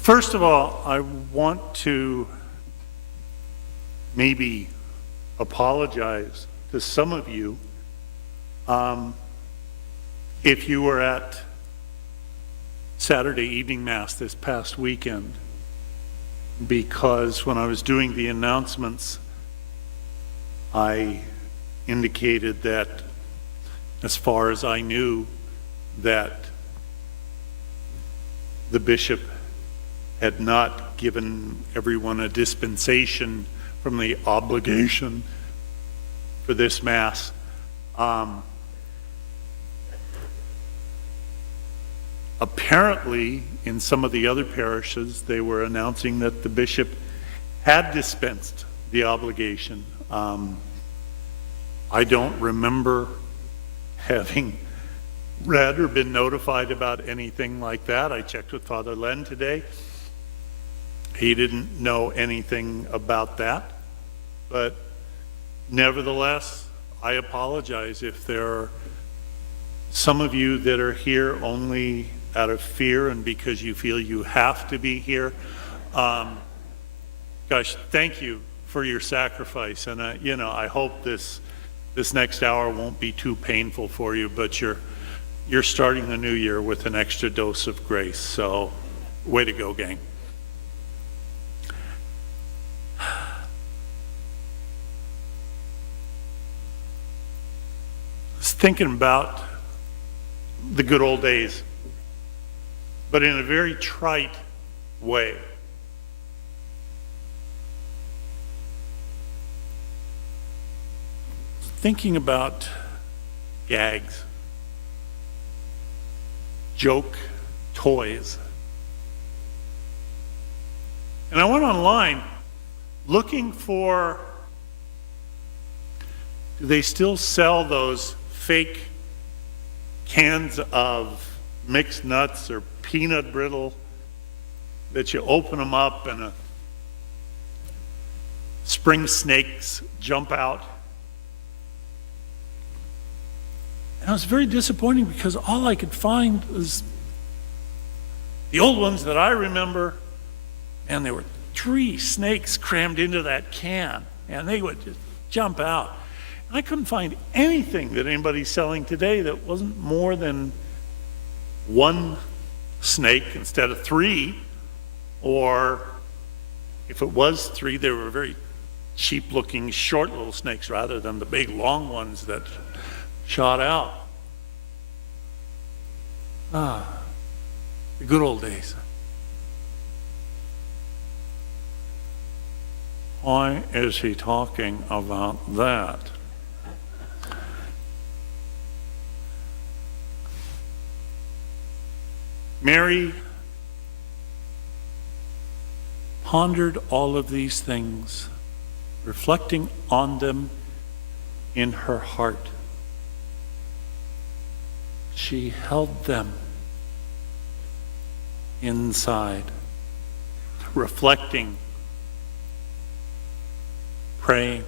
First of all, I want to maybe apologize to some of you if you were at Saturday evening Mass this past weekend, because when I was doing the announcements, I indicated that, as far as I knew, that the bishop had not given everyone a dispensation from the obligation for this Mass. Apparently, in some of the other parishes, they were announcing that the bishop had dispensed the obligation. I don't remember having read or been notified about anything like that. I checked with Father Len today. He didn't know anything about that. But nevertheless, I apologize if there are some of you that are here only out of fear and because you feel you have to be here. Gosh, thank you for your sacrifice. And I hope this next hour won't be too painful for you, but you're starting the new year with an extra dose of grace. So way to go, gang. I was thinking about the good old days, but in a very trite way. Thinking about gags, joke toys. And I went online looking for, do they still sell those fake cans of mixed nuts or peanut brittle that you open them up and spring snakes jump out? And it was very disappointing because all I could find was the old ones that I remember, and there were 3 snakes crammed into that can, and they would just jump out. And I couldn't find anything that anybody's selling today that wasn't more than 1 snake instead of 3, or if it was 3, they were very cheap-looking, short little snakes rather than the big, long ones that shot out. The good old days. Why is he talking about that? Mary pondered all of these things, reflecting on them in her heart. She held them inside, reflecting, praying,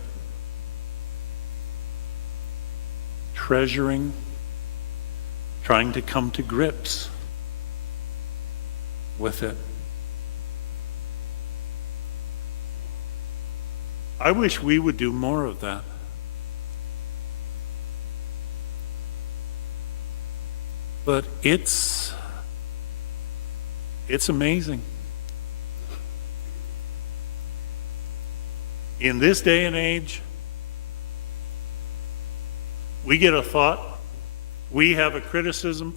treasuring, trying to come to grips with it. I wish we would do more of that. But it's amazing. In this day and age, we get a thought, we have a criticism,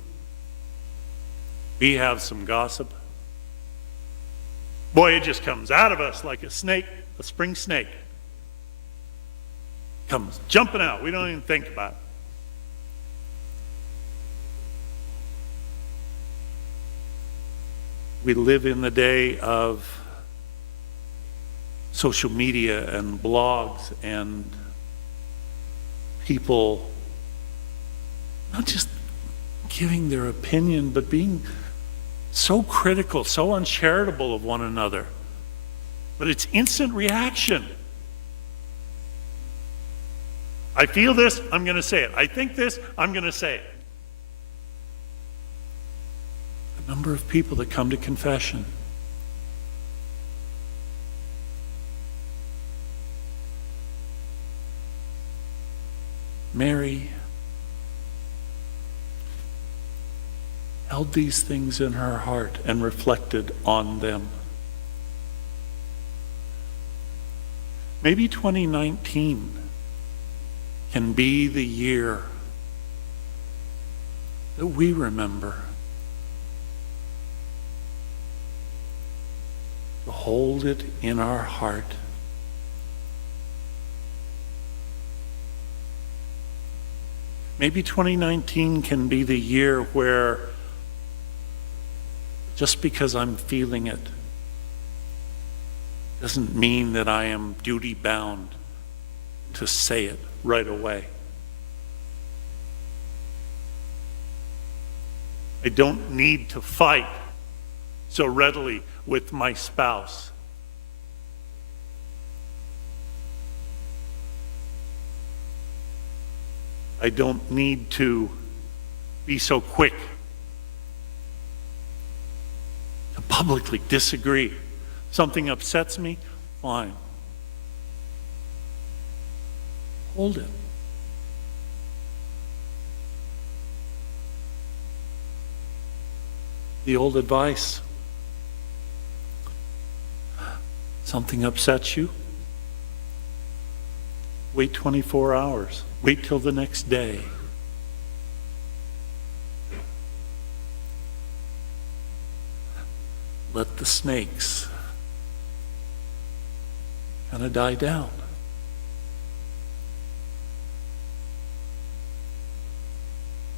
we have some gossip. Boy, it just comes out of us like a snake, a spring snake. Comes jumping out. We don't even think about it. We live in the day of social media and blogs and people not just giving their opinion, but being so critical, so uncharitable of one another. But it's instant reaction. I feel this, I'm going to say it. I think this, I'm going to say it. The number of people that come to confession Mary held these things in her heart and reflected on them. Maybe 2019 can be the year that we remember to hold it in our heart. Maybe 2019 can be the year where just because I'm feeling it doesn't mean that I am duty bound to say it right away. I don't need to fight so readily with my spouse. I don't need to be so quick to publicly disagree. Something upsets me, fine. Hold it. The old advice, something upsets you, wait 24 hours. Wait till the next day. Let the snakes kind of die down.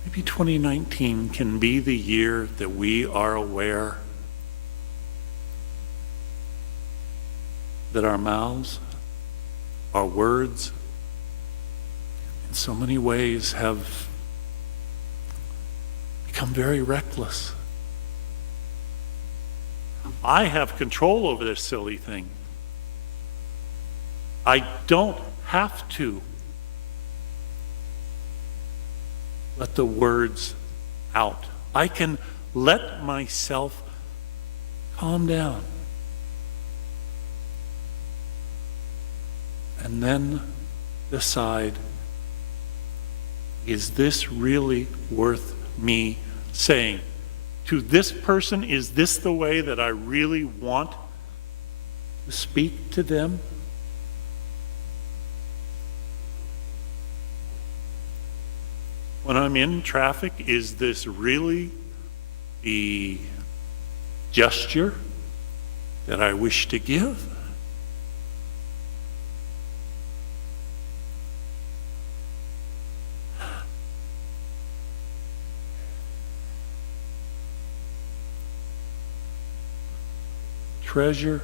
Maybe 2019 can be the year that we are aware that our mouths, our words, in so many ways have become very reckless. I have control over this silly thing. I don't have to let the words out. I can let myself calm down. And then decide, is this really worth me saying? To this person, is this the way that I really want to speak to them? When I'm in traffic, is this really the gesture that I wish to give? Treasure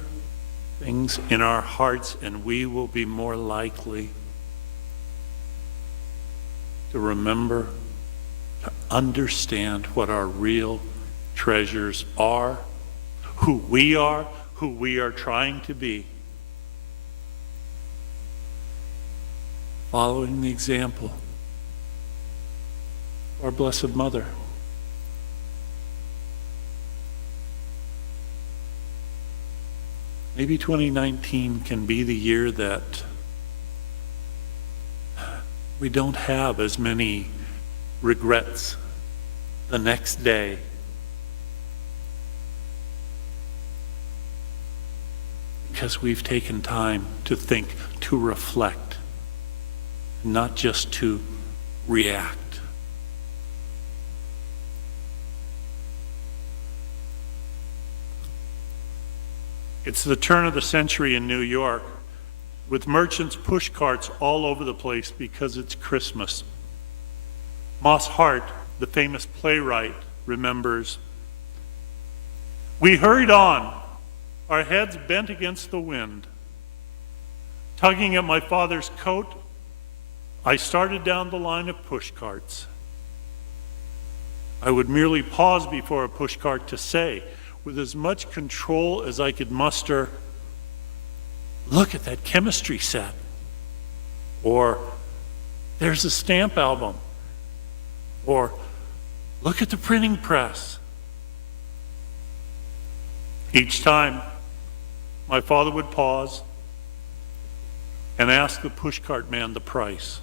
things in our hearts, and we will be more likely to remember, to understand what our real treasures are, who we are trying to be. Following the example of our Blessed Mother. Maybe 2019 can be the year that we don't have as many regrets the next day. Because we've taken time to think, to reflect, not just to react. It's the turn of the century in New York, with merchants' push carts all over the place because it's Christmas. Moss Hart, the famous playwright, remembers, "We hurried on, our heads bent against the wind. Tugging at my father's coat, I started down the line of push carts. I would merely pause before a push cart to say, with as much control as I could muster, 'Look at that chemistry set,' or 'There's a stamp album,' or 'Look at the printing press.' Each time, my father would pause and ask the pushcart man the price.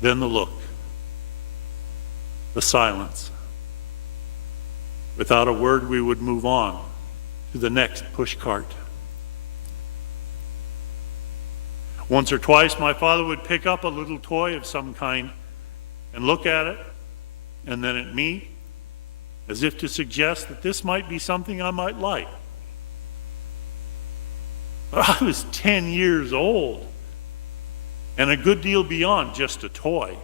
Then the look, the silence. Without a word, we would move on to the next push cart. Once or twice, my father would pick up a little toy of some kind and look at it, and then at me, as if to suggest that this might be something I might like. But I was 10 years old, and a good deal beyond just a toy.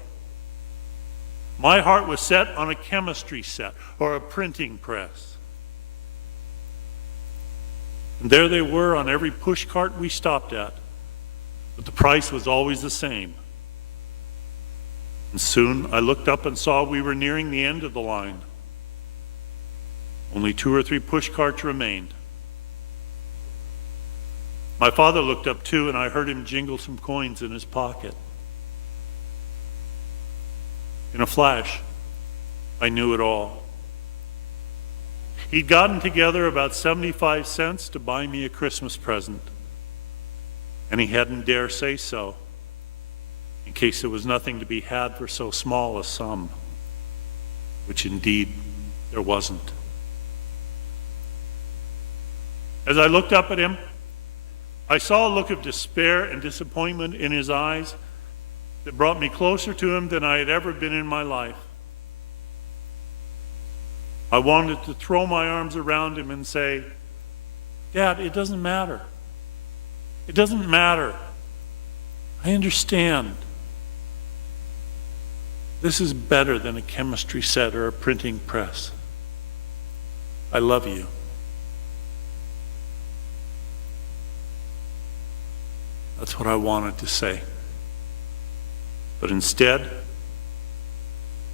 My heart was set on a chemistry set or a printing press. And there they were on every push cart we stopped at, but the price was always the same. And soon I looked up and saw we were nearing the end of the line. Only 2 or 3 push carts remained. My father looked up too, and I heard him jingle some coins in his pocket. In a flash, I knew it all. He'd gotten together about 75 cents to buy me a Christmas present, and he hadn't dare say so, in case there was nothing to be had for so small a sum, which indeed there wasn't. As I looked up at him, I saw a look of despair and disappointment in his eyes that brought me closer to him than I had ever been in my life. I wanted to throw my arms around him and say, "Dad, it doesn't matter. It doesn't matter. I understand. This is better than a chemistry set or a printing press. I love you." That's what I wanted to say. But instead,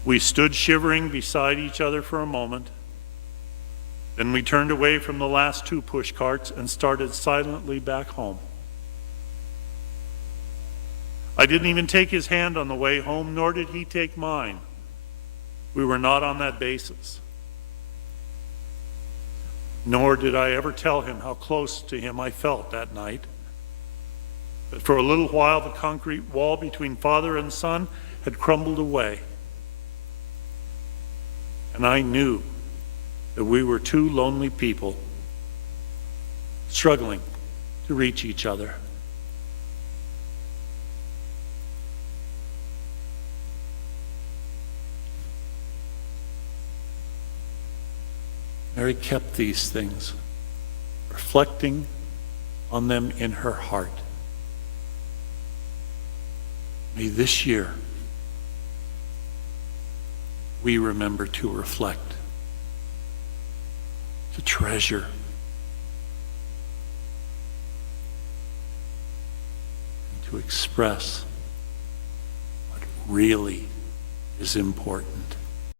we stood shivering beside each other for a moment. Then we turned away from the last 2 push carts and started silently back home. I didn't even take his hand on the way home, nor did he take mine. We were not on that basis. Nor did I ever tell him how close to him I felt that night. But for a little while, the concrete wall between father and son had crumbled away. And I knew that we were 2 lonely people struggling to reach each other. Mary kept these things, reflecting on them in her heart. May this year we remember to reflect, to treasure, and to express what really is important.